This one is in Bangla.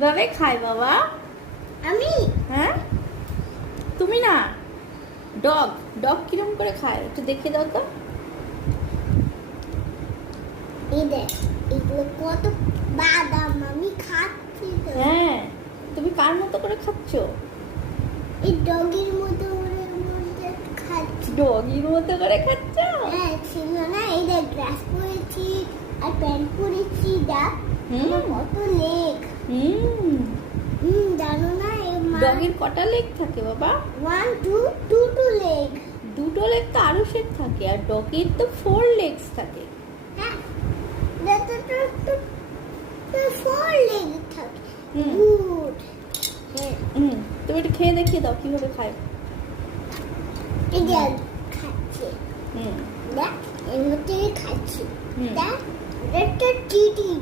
কীভাবে খায় বাবা। আমি? হ্যাঁ? তুমি না ডগ ডগ কিরম করে খায়? একটু দেখে দাও তো। এই দেখ এগুলো কত বাদাম আমি খাচ্ছি তো। হ্যাঁ তুমি কার মতো করে খাচ্ছ? এই ডগির মতো মধ্যে খাচ্ছি। ডগির মতো করে খাচ্ছ? হ্যাঁ ছিল না এই দেখ ড্রেস পরেছি আর প্যান্ট পরেছি দেখ। কত লেগ। হুম। হুম জানো না ডগের কটা লেগ থাকে বাবা? One two two two leg দুটো লেগ তো আরও সেট থাকে আর ডগের তো ফোর লেগস থাকে। হ্যাঁ ফোর লেগ থাকে। গুড হুম তুমি একটু খেয়ে দেখিয়ে দাও কীভাবে খায়। খাচ্ছে। হুম। দেখ মধ্যে খাচ্ছি। দেখ এটা চিটিং